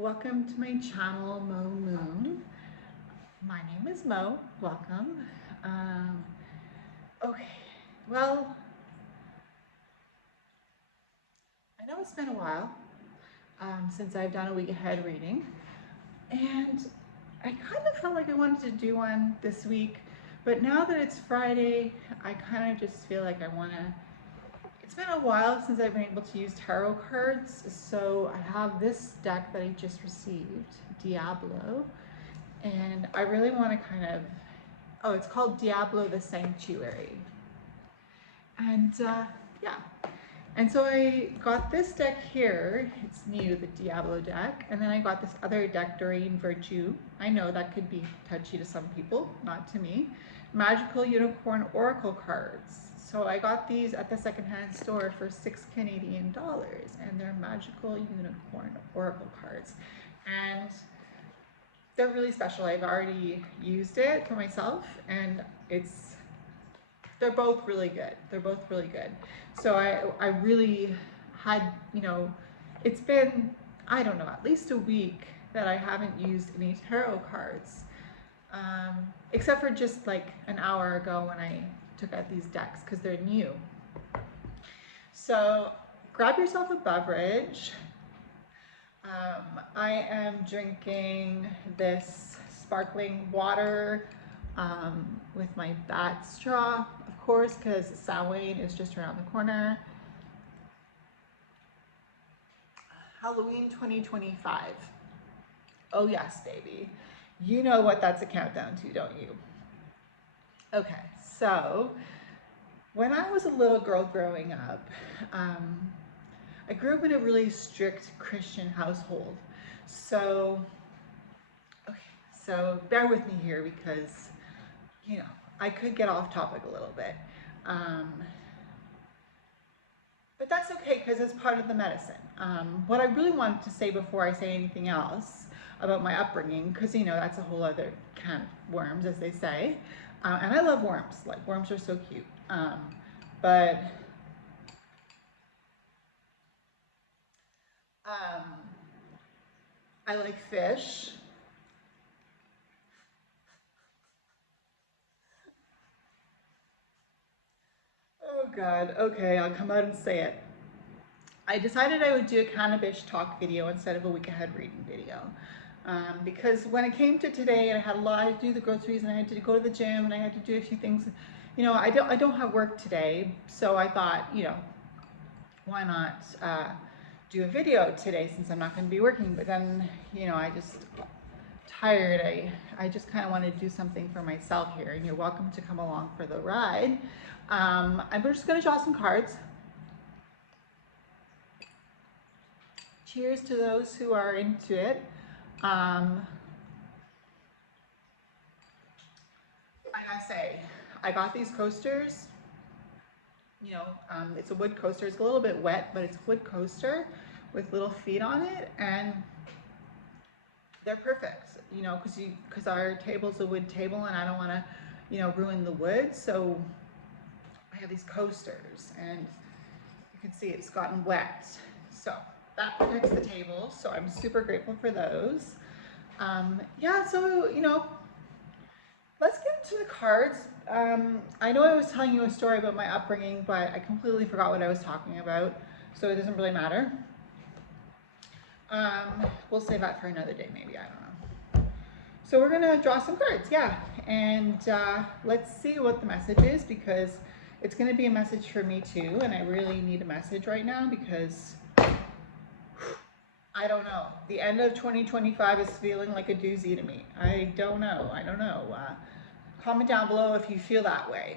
Welcome to my channel, Mo Moon. My name is Mo. Welcome. Okay, well, I know it's been a while since I've done a week ahead reading, and I kind of felt like I wanted to do one this week, but now that it's Friday, I kind of just feel like I want to. It's been a while since I've been able to use tarot cards, so I have this deck that I just received, Diablo, and I really want to kind of, oh, it's called Diablo the Sanctuary. And yeah, and so I got this deck here, it's new, the Diablo deck, and then I got this other deck, Doreen Virtue. I know that could be touchy to some people, not to me. Magical Unicorn Oracle cards. So I got these at the secondhand store for $6 Canadian, and they're Magical Unicorn Oracle cards. And they're really special. I've already used it for myself, and they're both really good. They're both really good. So I really had, it's been, I don't know, at least a week that I haven't used any tarot cards, except for just like an hour ago when I took out these decks because they're new. So grab yourself a beverage. I am drinking this sparkling water with my bat straw, of course, because Samhain is just around the corner. Halloween 2025. Oh yes, baby. You know what that's a countdown to, don't you? Okay, so when I was a little girl growing up, I grew up in a really strict Christian household. So, okay, so bear with me here because, I could get off topic a little bit. But that's okay because it's part of the medicine. What I really wanted to say before I say anything else about my upbringing, because that's a whole other can of worms, as they say. And I love worms. Like, worms are so cute. But I like fish. Oh God, okay, I'll come out and say it. I decided I would do a Canna-BIS-TCH talk video instead of a week ahead reading video. Because when it came to today and I had a lot to do the groceries and I had to go to the gym and I had to do a few things, I don't have work today, so I thought, why not do a video today since I'm not going to be working. But then, I just tired. I just kind of wanted to do something for myself here, and you're welcome to come along for the ride. I'm just going to draw some cards. Cheers to those who are into it. I gotta say, I got these coasters. It's a wood coaster. It's a little bit wet, but it's a wood coaster with little feet on it, and they're perfect. Because our table's a wood table, and I don't want to, ruin the wood. So I have these coasters, and you can see it's gotten wet. So that protects the table. So I'm super grateful for those. Yeah. So let's get into the cards. I know I was telling you a story about my upbringing, but I completely forgot what I was talking about, so it doesn't really matter. We'll save that for another day, maybe, I don't know. So we're gonna draw some cards, yeah, and let's see what the message is, because it's gonna be a message for me too, and I really need a message right now because I don't know. The end of 2025 is feeling like a doozy to me. I don't know. Comment down below if you feel that way.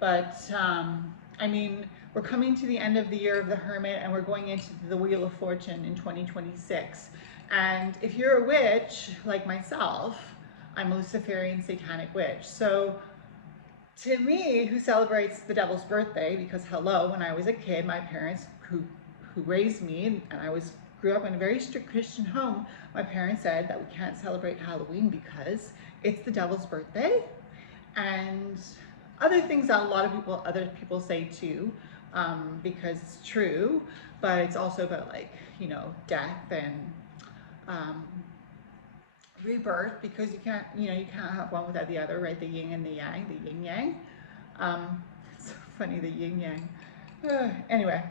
But, I mean, we're coming to the end of the year of the Hermit, and we're going into the Wheel of Fortune in 2026. And if you're a witch, like myself, I'm a Luciferian satanic witch. So, to me, who celebrates the devil's birthday, because hello, when I was a kid, my parents who raised me, and I grew up in a very strict Christian home, my parents said that we can't celebrate Halloween because it's the devil's birthday, and other things that other people say too, because it's true, but it's also about, like, death and um, rebirth, because you can't, you know, you can't have one without the other, right? The yin and the yang, the yin yang. It's so funny, the yin yang. Anyway,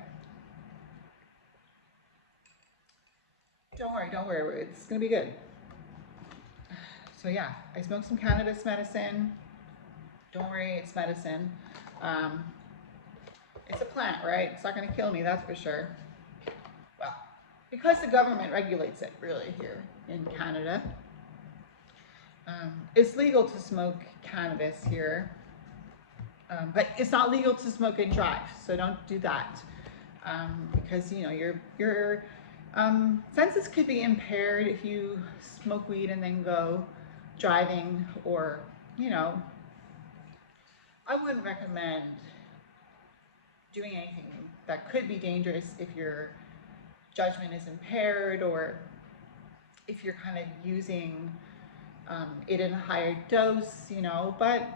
don't worry, it's gonna be good. So yeah, I smoked some cannabis medicine. Don't worry, it's medicine. It's a plant, right? It's not gonna kill me, that's for sure. Well, because the government regulates it really here in Canada. It's legal to smoke cannabis here, but it's not legal to smoke and drive, so don't do that, because you know your senses could be impaired if you smoke weed and then go driving, or you know, I wouldn't recommend doing anything that could be dangerous if your judgment is impaired, or if you're kind of using it in a higher dose, you know. But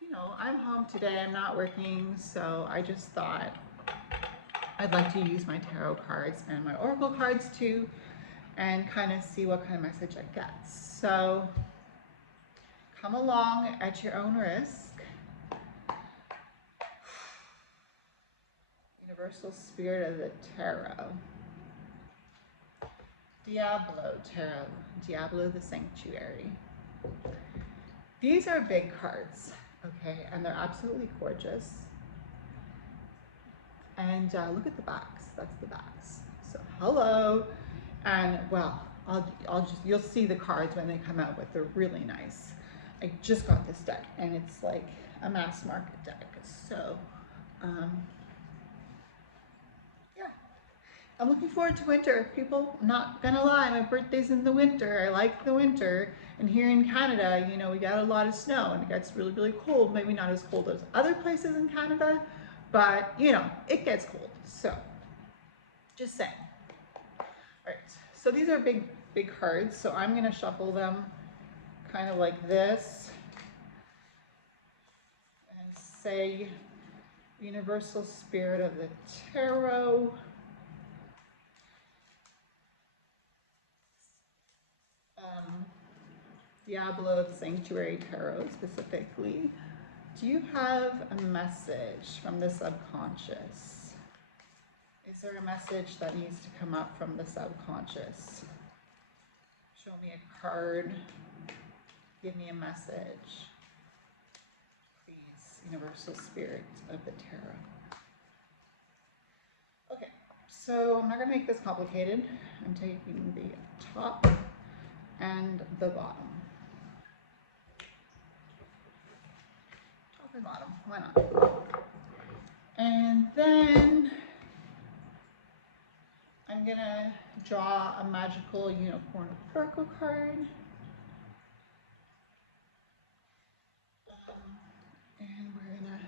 you know, I'm home today, I'm not working, so I just thought I'd like to use my tarot cards and my oracle cards too, and kind of see what kind of message I get. So come along at your own risk. Universal Spirit of the Tarot. Diablo Tarot. Diablo the Sanctuary. These are big cards, okay, and they're absolutely gorgeous. And look at the backs. That's the backs. So hello, and well, you'll see the cards when they come out, but they're really nice. I just got this deck, and it's like a mass market deck. So yeah, I'm looking forward to winter, people. I'm not gonna lie, my birthday's in the winter. I like the winter, and here in Canada, you know, we got a lot of snow, and it gets really, really cold. Maybe not as cold as other places in Canada, but you know, it gets cold. So just saying. All right, so these are big cards, so I'm gonna shuffle them kind of like this and say Universal Spirit of the Tarot. Diablo the Sanctuary Tarot specifically. Do you have a message from the subconscious? Is there a message that needs to come up from the subconscious? Show me a card. Give me a message. Please, Universal Spirit of the Tarot. Okay, so I'm not going to make this complicated. I'm taking the top and the bottom. Top and bottom, why not? And then I'm gonna draw a magical unicorn oracle card. And we're gonna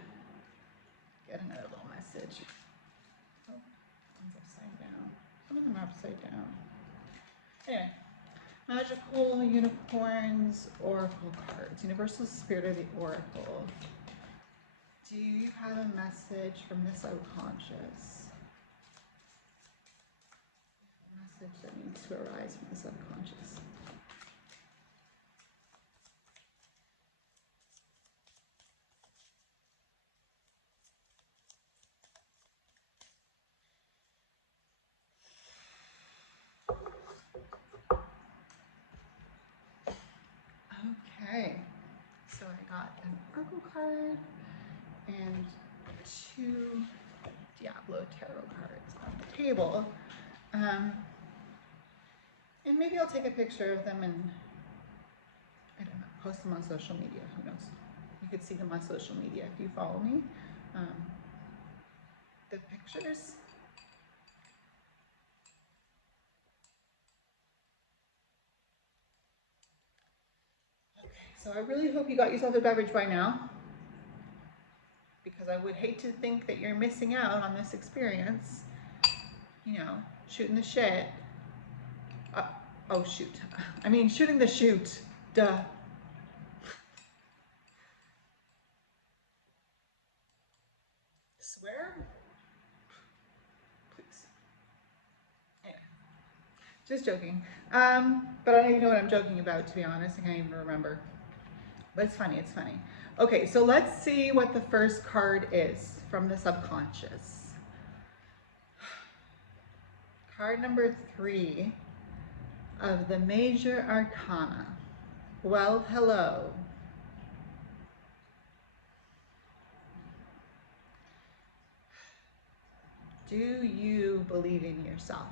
get another little message. Oh, one's upside down. Some of them are upside down. Anyway, magical unicorns oracle cards. Universal Spirit of the Oracle. Do you have a message from the subconscious? A message that needs to arise from the subconscious. Okay, so I got an oracle card and 2 Diablo tarot cards on the table. And maybe I'll take a picture of them and, I don't know, post them on social media, who knows. You could see them on social media if you follow me. The pictures. Okay, so I really hope you got yourself a beverage by now, because I would hate to think that you're missing out on this experience. You know, shooting the shit. Oh shoot. I mean, shooting the shoot. Duh. Swear? Please. Anyway. Just joking. But I don't even know what I'm joking about, to be honest. I can't even remember. But it's funny, it's funny. Okay, so let's see what the first card is from the subconscious. Card number 3 of the Major Arcana. Well, hello. Do you believe in yourself?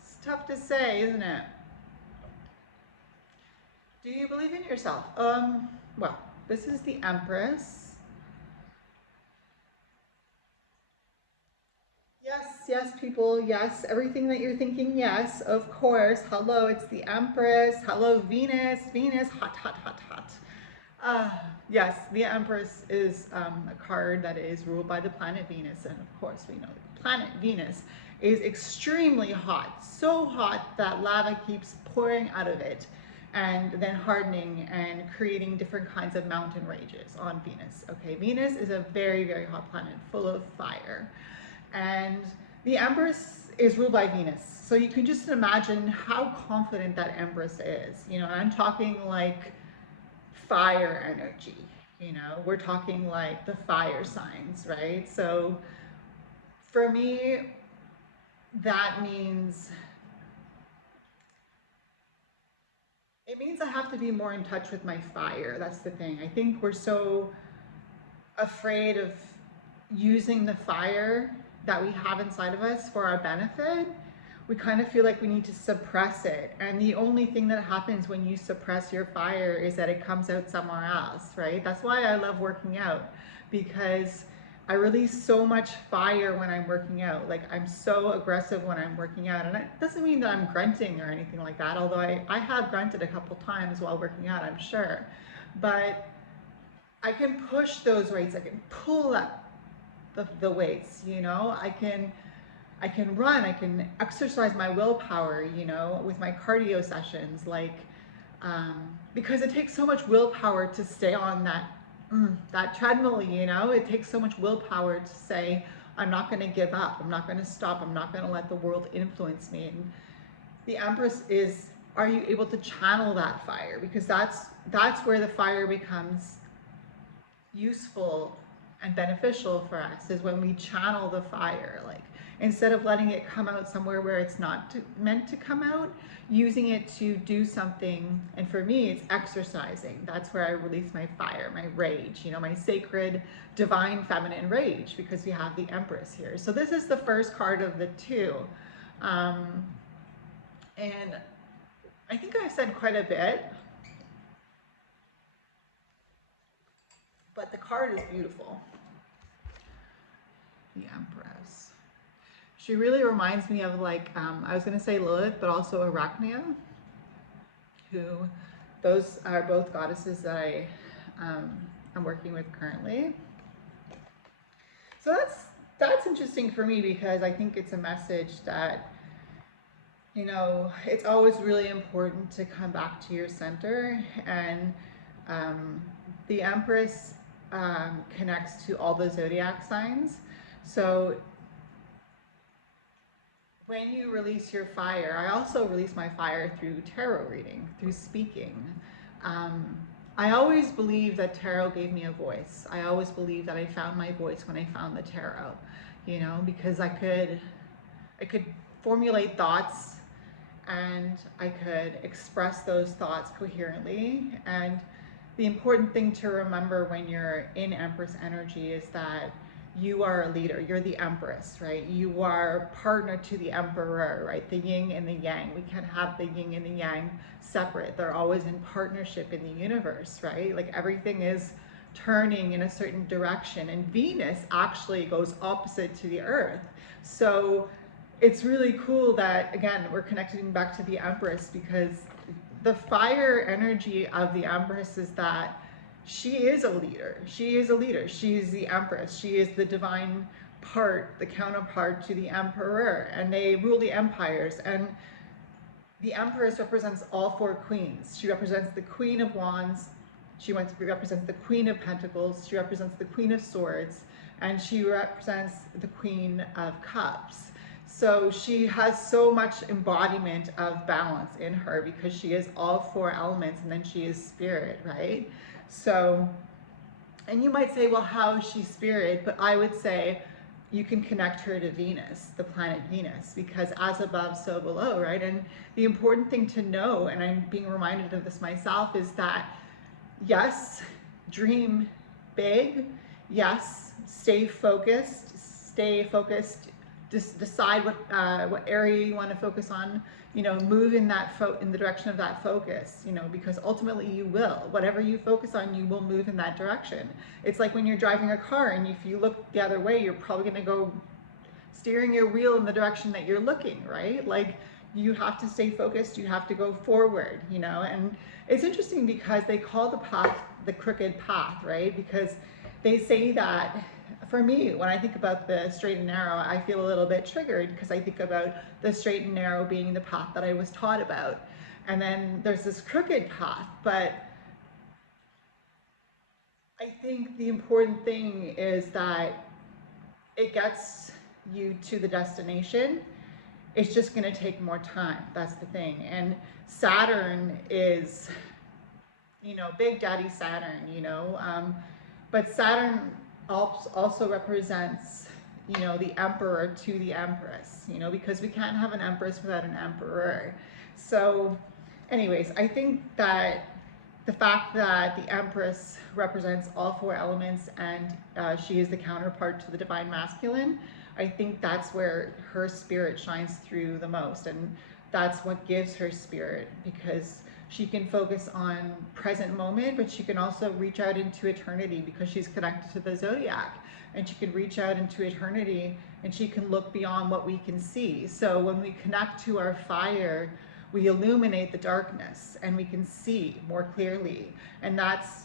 It's tough to say, isn't it? Do you believe in yourself? Well, this is the Empress. Yes, people, yes. Everything that you're thinking, yes, of course. Hello, it's the Empress. Hello, Venus. Venus, hot, hot, hot, hot. Yes, the Empress is a card that is ruled by the planet Venus. And of course, we know the planet Venus is extremely hot. So hot that lava keeps pouring out of it and then hardening and creating different kinds of mountain ranges on Venus. Okay, Venus is a very, very hot planet full of fire. And the Empress is ruled by Venus. So you can just imagine how confident that Empress is. You know, I'm talking like fire energy, you know, we're talking like the fire signs, right? So for me, that means, it means I have to be more in touch with my fire. That's the thing. I think we're so afraid of using the fire that we have inside of us for our benefit. We kind of feel like we need to suppress it. And the only thing that happens when you suppress your fire is that it comes out somewhere else, right? That's why I love working out, because I release so much fire when I'm working out. Like, I'm so aggressive when I'm working out. And it doesn't mean that I'm grunting or anything like that, although I have grunted a couple times while working out, I'm sure. But I can push those weights. I can pull up the weights, you know? I can run, I can exercise my willpower, you know, with my cardio sessions, like, because it takes so much willpower to stay on that treadmill, you know. It takes so much willpower to say, I'm not going to give up, I'm not going to stop, I'm not going to let the world influence me. And the Empress is, are you able to channel that fire? Because that's where the fire becomes useful and beneficial for us, is when we channel the fire. Like, instead of letting it come out somewhere where it's not meant to come out, using it to do something. And for me, it's exercising. That's where I release my fire, my rage, you know, my sacred, divine, feminine rage, because we have the Empress here. So this is the first card of the 2. And I think I've said quite a bit, but the card is beautiful. The Empress. She really reminds me of, like, I was going to say Lilith, but also Arachnia, who, those are both goddesses that I'm working with currently. So that's interesting for me, because I think it's a message that, you know, it's always really important to come back to your center. And the Empress connects to all the zodiac signs. So when you release your fire, I also release my fire through tarot reading, through speaking. I always believed that tarot gave me a voice. I always believed that I found my voice when I found the tarot, you know, because I could formulate thoughts, and I could express those thoughts coherently. And the important thing to remember when you're in Empress energy is that you are a leader. You're the Empress, right? You are partner to the Emperor, right? The yin and the yang. We can't have the yin and the yang separate. They're always in partnership in the universe, right? Like, everything is turning in a certain direction, and Venus actually goes opposite to the Earth. So it's really cool that, again, we're connecting back to the Empress, because the fire energy of the Empress is that she is a leader. She is a leader. She's the Empress. She is the divine part, the counterpart to the Emperor, and they rule the empires. And the Empress represents all 4 queens. She represents the Queen of Wands. She represents the Queen of Pentacles. She represents the Queen of Swords. and she represents the Queen of Cups. So she has so much embodiment of balance in her because she is all four elements, and then she is spirit, right? So, and you might say, well, how is she spirit? But I would say you can connect her to Venus, the planet Venus, because as above, so below, right? And the important thing to know, and I'm being reminded of this myself, is that yes, dream big. Yes, stay focused. Stay focused. Just decide what area you want to focus on. You know, move in that in the direction of that focus. You know, because ultimately you will. Whatever you focus on, you will move in that direction. It's like when you're driving a car, and if you look the other way, you're probably going to go steering your wheel in the direction that you're looking, right? Like, you have to stay focused, you have to go forward, you know. And it's interesting because they call the path the crooked path, right? Because they say that, for me, when I think about the straight and narrow, I feel a little bit triggered because I think about the straight and narrow being the path that I was taught about. And then there's this crooked path, but I think the important thing is that it gets you to the destination. It's just going to take more time. That's the thing. And Saturn is, you know, Big Daddy Saturn, you know, but Saturn also represents, you know, the emperor to the empress, you know, because we can't have an empress without an emperor. So anyways, I think that the fact that the empress represents all four elements, and she is the counterpart to the divine masculine, I think that's where her spirit shines through the most, and that's what gives her spirit, because she can focus on present moment, but she can also reach out into eternity because she's connected to the zodiac, and she can reach out into eternity, and she can look beyond what we can see. So when we connect to our fire, we illuminate the darkness and we can see more clearly. And that's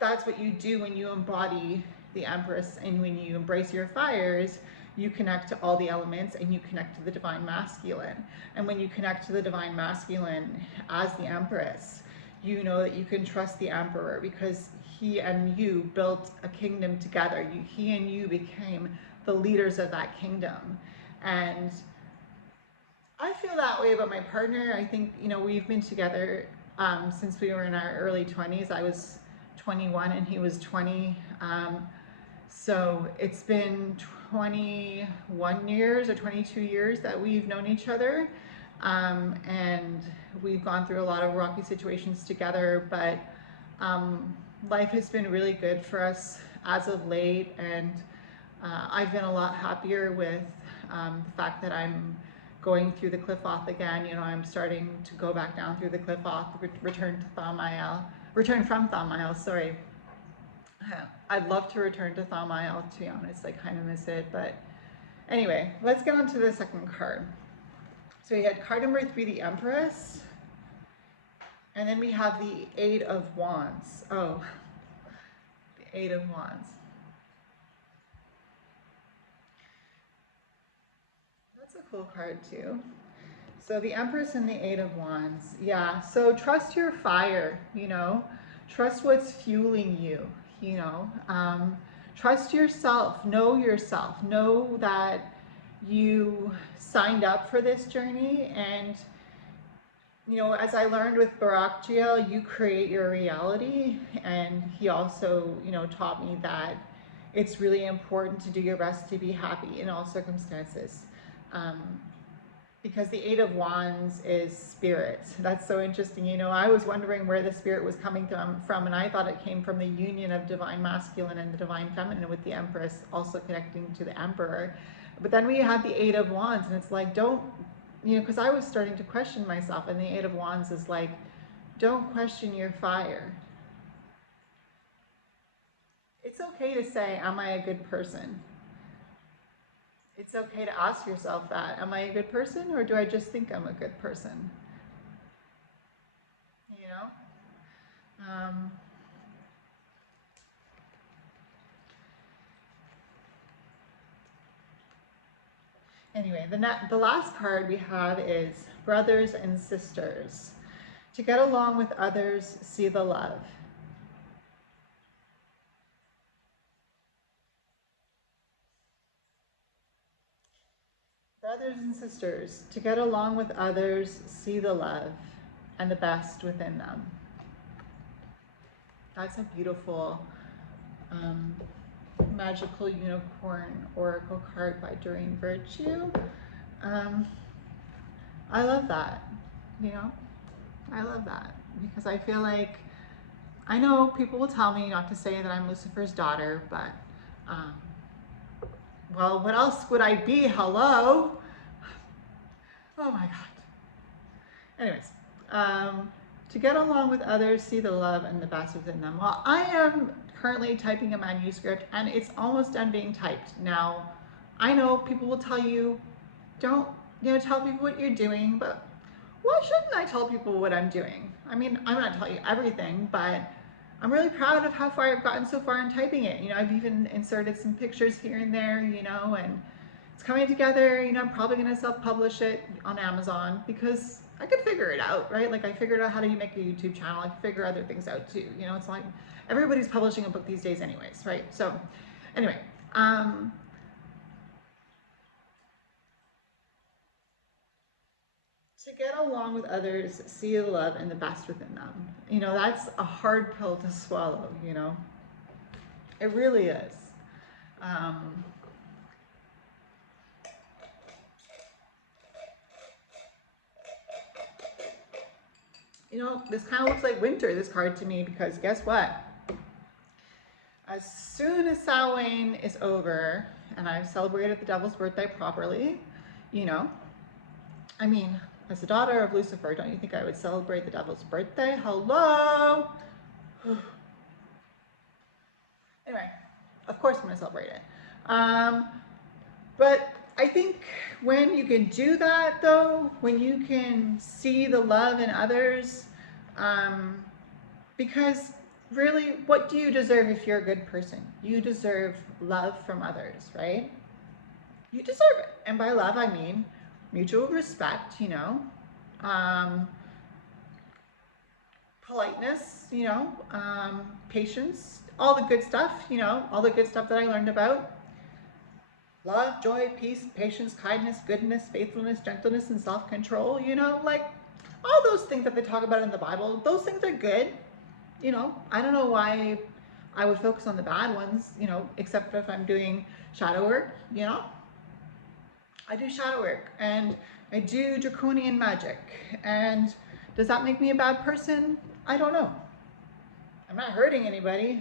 what you do when you embody the Empress, and when you embrace your fires, you connect to all the elements and you connect to the divine masculine. And when you connect to the divine masculine as the Empress, you know that you can trust the Emperor because he and you built a kingdom together. He and you became the leaders of that kingdom. And I feel that way about my partner. I think, you know, we've been together since we were in our early 20s. I was 21 and he was 20. So it's been 21 years or 22 years that we've known each other. And we've gone through a lot of rocky situations together, but life has been really good for us as of late. And I've been a lot happier with the fact that I'm going through the cliff off again. You know, I'm starting to go back down through the cliff off, return from Thaumael, sorry. I'd love to return to Thaumael, to be honest. I kind of miss it, but anyway, let's get on to the second card. So we had card number 3, the Empress, and then we have the 8 of Wands. Oh, the 8 of Wands. That's a cool card too. So the Empress and the 8 of Wands. Yeah, so trust your fire, you know. Trust what's fueling you, you know. Trust yourself. Know that you signed up for this journey. And, you know, as I learned with Barakjiel, you create your reality. And he also, you know, taught me that it's really important to do your best to be happy in all circumstances. Because the 8 of Wands is spirit. That's so interesting. You know, I was wondering where the spirit was coming from, and I thought it came from the union of divine masculine and the divine feminine, with the Empress also connecting to the Emperor. But then we had the 8 of Wands, and it's like, don't, you know, because I was starting to question myself, and the 8 of Wands is like, don't question your fire. It's okay to say, am I a good person? It's okay to ask yourself that. Am I a good person, or do I just think I'm a good person? You know? Anyway, the last card we have is brothers and sisters. To get along with others, see the love. Brothers and sisters, to get along with others, see the love and the best within them. That's a beautiful um, magical unicorn oracle card by Doreen Virtue. Um, I love that, I love that because I feel like, I know people will tell me not to say that I'm Lucifer's daughter, but um, well, what else would I be? Hello? Oh my God. Anyways, to get along with others, see the love and the best within them. Well, I am currently typing a manuscript and it's almost done being typed. Now, I know people will tell you, don't, tell people what you're doing, but why shouldn't I tell people what I'm doing? I mean, I'm not telling you everything, but I'm really proud of how far I've gotten so far in typing it. I've even inserted some pictures here and there, and it's coming together. I'm probably going to self-publish it on Amazon because I could figure it out, right? Like I figured out how to make a YouTube channel. I can figure other things out too. It's like everybody's publishing a book these days anyways, right? So anyway, to get along with others, see the love and the best within them. That's a hard pill to swallow, It really is. This kind of looks like winter, this card to me, because guess what? As soon as Samhain is over and I've celebrated the devil's birthday properly, I mean, as the daughter of Lucifer, don't you think I would celebrate the devil's birthday? Hello? Anyway, of course I'm going to celebrate it. But I think when you can do that, though, when you can see the love in others, because really, what do you deserve if you're a good person? You deserve love from others, right? You deserve it. And by love, I mean mutual respect, politeness, patience, all the good stuff, all the good stuff that I learned about. Love, joy, peace, patience, kindness, goodness, faithfulness, gentleness, and self-control, like all those things that they talk about in the Bible, those things are good. I don't know why I would focus on the bad ones, except if I'm doing shadow work, I do shadow work and I do draconian magic. And does that make me a bad person? I don't know. I'm not hurting anybody.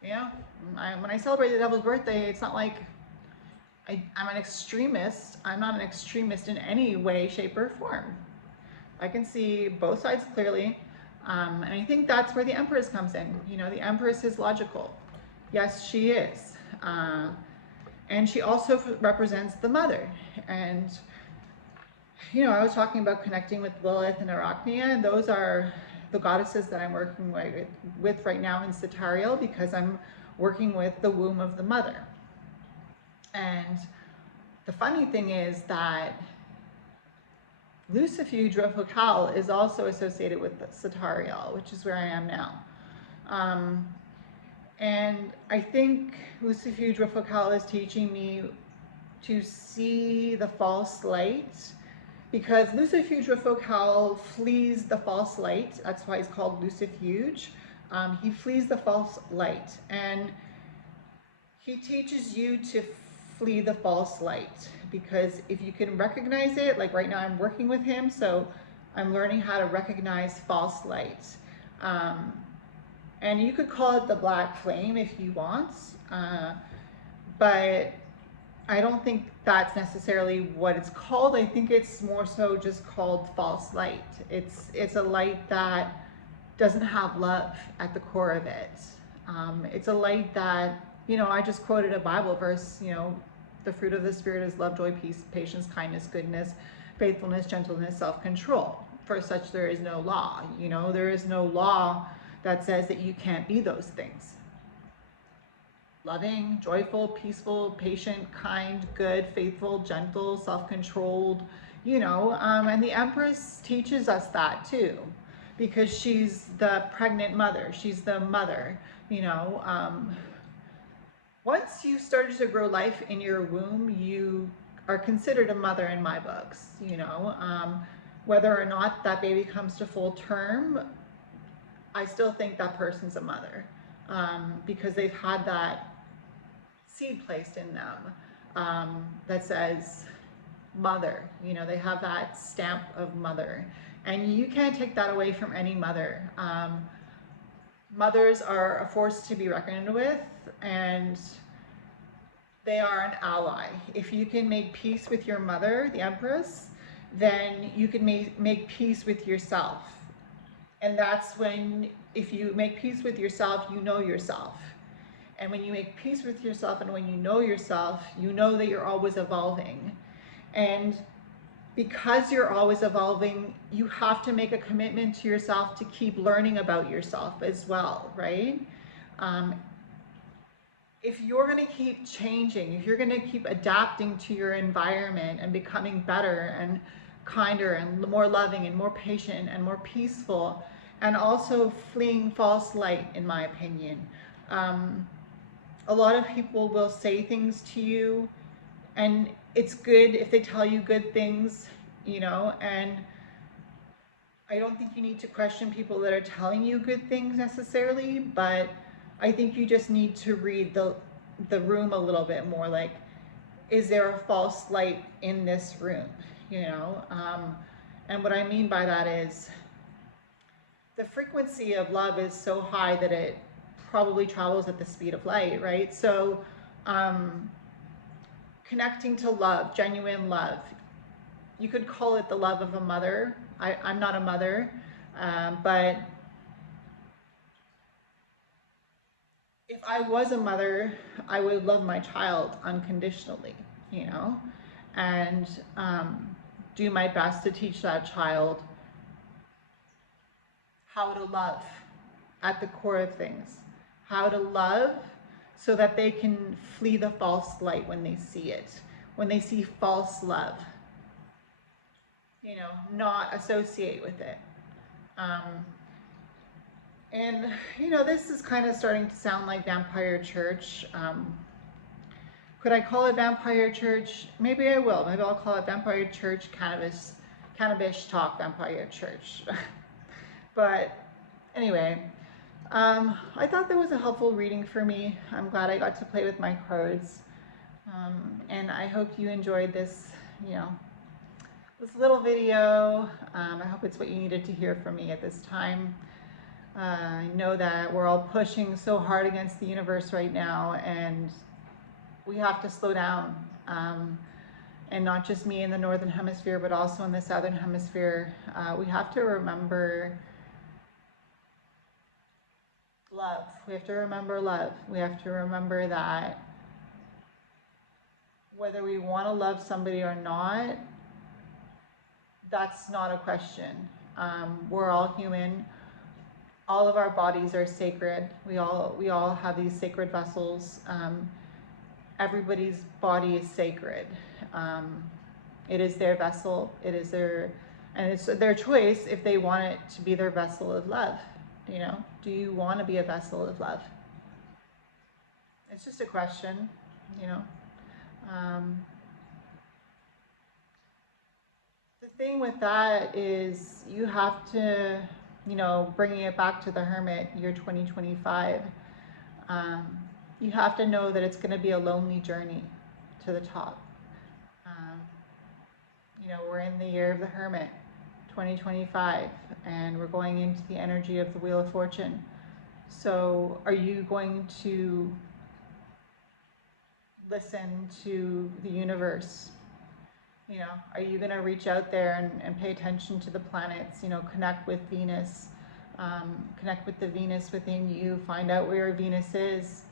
When I celebrate the devil's birthday, it's not like I'm an extremist. I'm not an extremist in any way, shape, or form. I can see both sides clearly. And I think that's where the Empress comes in. The Empress is logical. Yes, she is. And she also represents the mother. And, I was talking about connecting with Lilith and Arachnia, and those are the goddesses that I'm working with right now in Sittariel, because I'm working with the womb of the mother. And the funny thing is that Lucifuge Rofocale is also associated with Sittariel, which is where I am now. And I think Lucifuge Rofocale is teaching me to see the false light, because Lucifuge Rofocale flees the false light. That's why he's called Lucifuge. He flees the false light, and he teaches you to flee the false light, because if you can recognize it, like right now I'm working with him, so I'm learning how to recognize false light. And you could call it the black flame if you want, but I don't think that's necessarily what it's called. I think it's more so just called false light. It's a light that doesn't have love at the core of it. It's a light that, I just quoted a Bible verse, the fruit of the Spirit is love, joy, peace, patience, kindness, goodness, faithfulness, gentleness, self-control. For such there is no law. There is no law that says that you can't be those things. Loving, joyful, peaceful, patient, kind, good, faithful, gentle, self-controlled, and the Empress teaches us that too, because she's the pregnant mother. She's the mother, Once you started to grow life in your womb, you are considered a mother in my books, whether or not that baby comes to full term, I still think that person's a mother, because they've had that seed placed in them, that says mother. They have that stamp of mother, and you can't take that away from any mother. Mothers are a force to be reckoned with, and they are an ally. If you can make peace with your mother, the Empress, then you can make peace with yourself. And that's when, if you make peace with yourself, you know yourself. And when you make peace with yourself and when you know yourself, you know that you're always evolving. And because you're always evolving, you have to make a commitment to yourself to keep learning about yourself as well, right? If you're going to keep changing, if you're going to keep adapting to your environment and becoming better and kinder and more loving and more patient and more peaceful, and also fleeing false light, in my opinion. A lot of people will say things to you, and it's good if they tell you good things, and I don't think you need to question people that are telling you good things necessarily, but I think you just need to read the room a little bit more. Like, is there a false light in this room? And what I mean by that is the frequency of love is so high that it probably travels at the speed of light, right? So connecting to love, genuine love, you could call it the love of a mother. I'm not a mother, but if I was a mother, I would love my child unconditionally, and do my best to teach that child how to love at the core of things, how to love so that they can flee the false light when they see it, when they see false love, not associate with it. And, this is kind of starting to sound like Vampire Church. Could I call it Vampire Church? Maybe I will. Maybe I'll call it Vampire Church, Canna-BIS-TCH Vampire Church. But anyway, I thought that was a helpful reading for me. I'm glad I got to play with my cards. And I hope you enjoyed this, this little video. I hope it's what you needed to hear from me at this time. I know that we're all pushing so hard against the universe right now, and we have to slow down. And not just me in the Northern Hemisphere, but also in the Southern Hemisphere. We have to remember love. We have to remember love. We have to remember that whether we want to love somebody or not, that's not a question. We're all human. All of our bodies are sacred. We all have these sacred vessels. Everybody's body is sacred. It is their vessel. It is and it's their choice if they want it to be their vessel of love. Do you want to be a vessel of love? It's just a question, The thing with that is you have to, bringing it back to the Hermit, year 2025, you have to know that it's going to be a lonely journey to the top. We're in the year of the Hermit, 2025, and we're going into the energy of the Wheel of Fortune. So are you going to listen to the universe? Are you going to reach out there and pay attention to the planets, connect with Venus, connect with the Venus within you, find out where Venus is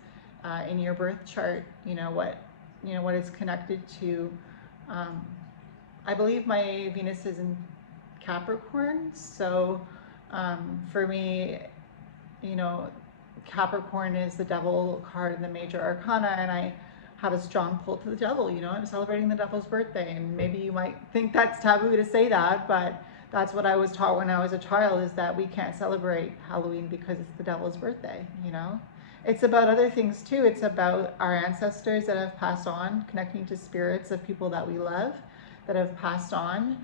in your birth chart, what it's connected to. I believe my Venus is in Capricorn, so for me, Capricorn is the devil card in the major arcana, and I have a strong pull to the devil. I'm celebrating the devil's birthday, and maybe you might think that's taboo to say that, but that's what I was taught when I was a child, is that we can't celebrate Halloween because it's the devil's birthday, it's about other things too. It's about our ancestors that have passed on, connecting to spirits of people that we love that have passed on.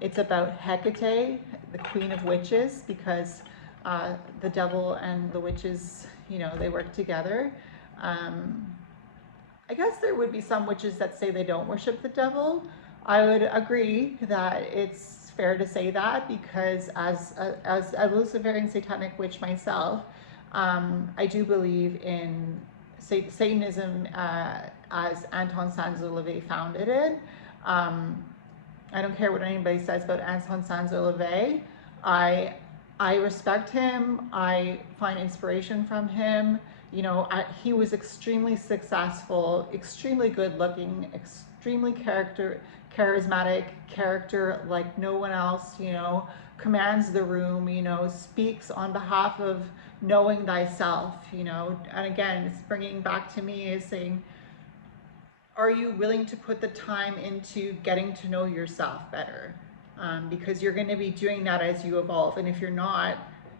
It's about Hecate, the queen of witches, because the devil and the witches, you know, they work together. I guess there would be some witches that say they don't worship the devil. I would agree that it's fair to say that, because as a Luciferian satanic witch myself, I do believe in Satanism as Anton Sanzo-Levay founded it. I don't care what anybody says about Anton Sanzo-Levay. I respect him. I find inspiration from him. You know, he was extremely successful, extremely good looking, extremely charismatic character like no one else, you know, commands the room, you know, speaks on behalf of knowing thyself, you know. And again, it's bringing back to me is saying, are you willing to put the time into getting to know yourself better? Because you're going to be doing that as you evolve. And if you're not,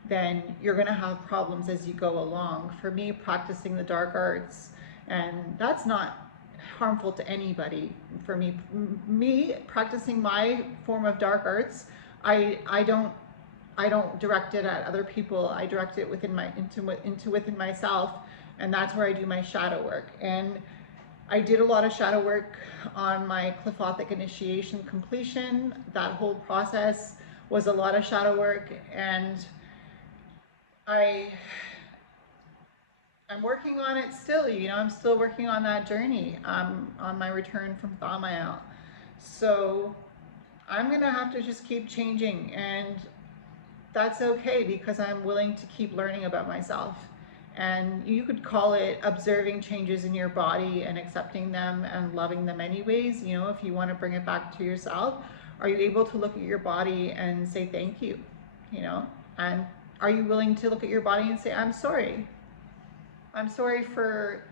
then you're going to have problems as you go along. For me, practicing the dark arts, and that's not harmful to anybody. For me practicing my form of dark arts, I don't direct it at other people. I direct it within within myself, and that's where I do my shadow work. And I did a lot of shadow work on my Clifothic initiation completion. That whole process was a lot of shadow work, and I'm working on it still, you know. I'm still working on that journey on my return from Thamael. So I'm gonna have to just keep changing, and that's okay, because I'm willing to keep learning about myself. And you could call it observing changes in your body and accepting them and loving them anyways. You know, if you want to bring it back to yourself, are you able to look at your body and say thank you? You know, and are you willing to look at your body and say, I'm sorry. I'm sorry for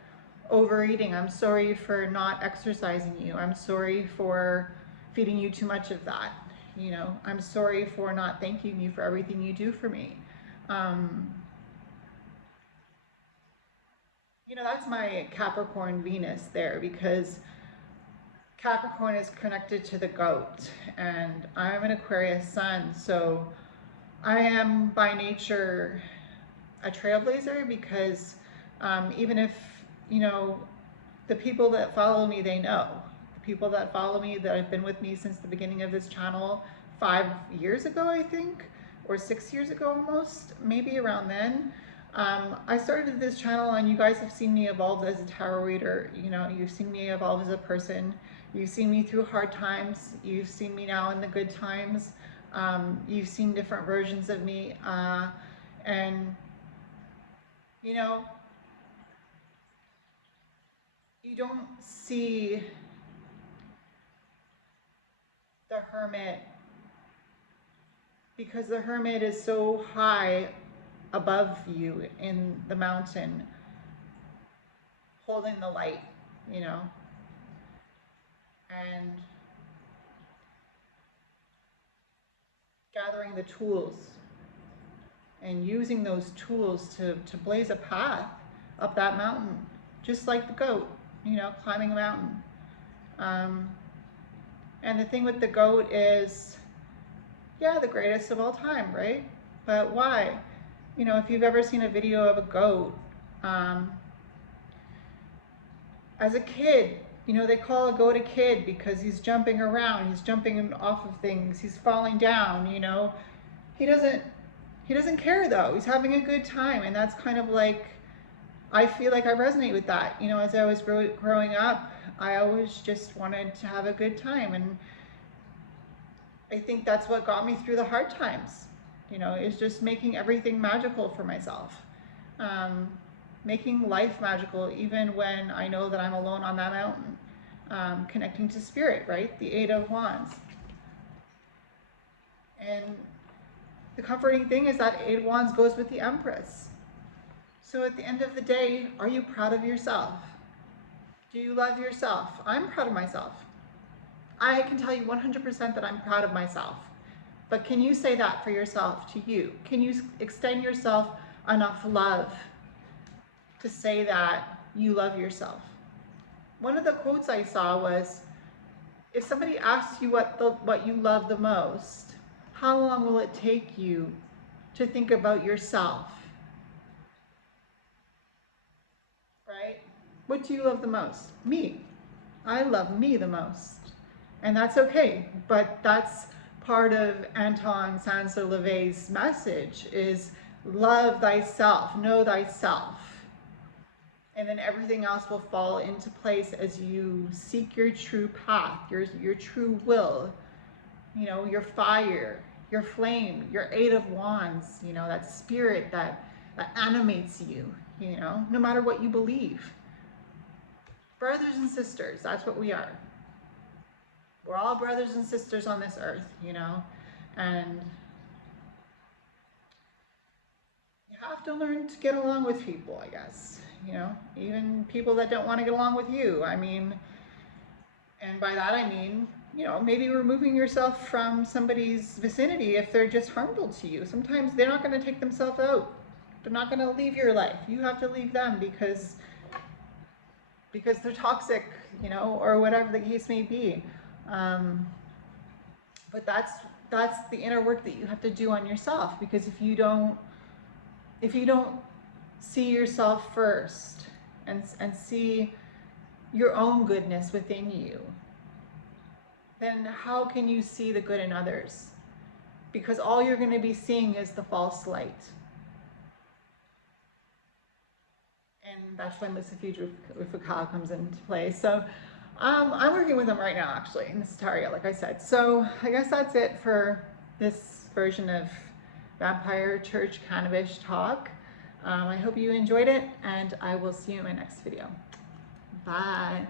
overeating. I'm sorry for not exercising you. I'm sorry for feeding you too much of that. You know, I'm sorry for not thanking you for everything you do for me. You know, that's my Capricorn Venus there, because Capricorn is connected to the goat, and I'm an Aquarius sun, so I am by nature a trailblazer, because even if, you know, the people that follow me, they know. The people that follow me, that have been with me since the beginning of this channel 5 years ago, I think, or 6 years ago almost, maybe around then. I started this channel, and you guys have seen me evolve as a tarot reader. You know, you've seen me evolve as a person. You've seen me through hard times. You've seen me now in the good times. You've seen different versions of me. And, you know, you don't see the hermit, because the hermit is so high above you in the mountain, holding the light, you know, and gathering the tools and using those tools to blaze a path up that mountain, just like the goat, you know, climbing a mountain. And the thing with the goat is, yeah, the greatest of all time, right? But why? You know, if you've ever seen a video of a goat, as a kid, you know, they call a goat a kid because he's jumping around, he's jumping off of things, he's falling down, you know. He doesn't care though, he's having a good time. And that's kind of like, I feel like I resonate with that. You know, as I was growing up, I always just wanted to have a good time. And I think that's what got me through the hard times. You know, is just making everything magical for myself. Making life magical, even when I know that I'm alone on that mountain. Connecting to spirit, right? The 8 of Wands. And the comforting thing is that 8 of Wands goes with the Empress. So at the end of the day, are you proud of yourself? Do you love yourself? I'm proud of myself. I can tell you 100% that I'm proud of myself. But can you say that for yourself, to you? Can you extend yourself enough love to say that you love yourself. One of the quotes I saw was, if somebody asks you what you love the most, how long will it take you to think about yourself? Right? What do you love the most? Me. I love me the most. And that's okay, but that's part of Anton Sansa-LaVey's message is love thyself, know thyself. And then everything else will fall into place as you seek your true path, your true will, you know, your fire, your flame, your 8 of Wands, you know, that spirit that animates you, you know, no matter what you believe. Brothers and sisters, that's what we are. We're all brothers and sisters on this earth, you know, and you have to learn to get along with people, I guess, you know, even people that don't want to get along with you. I mean, and by that I mean, you know, maybe removing yourself from somebody's vicinity if they're just harmful to you. Sometimes they're not going to take themselves out. They're not going to leave your life. You have to leave them because they're toxic, you know, or whatever the case may be. But that's the inner work that you have to do on yourself, because if you don't see yourself first and see your own goodness within you, then how can you see the good in others? Because all you're going to be seeing is the false light. And that's when Lucifuge Ufukal comes into play. So I'm working with them right now, actually, in this Taria, like I said. So I guess that's it for this version of Vampire Church Canna-BIS talk. I hope you enjoyed it, and I will see you in my next video. Bye.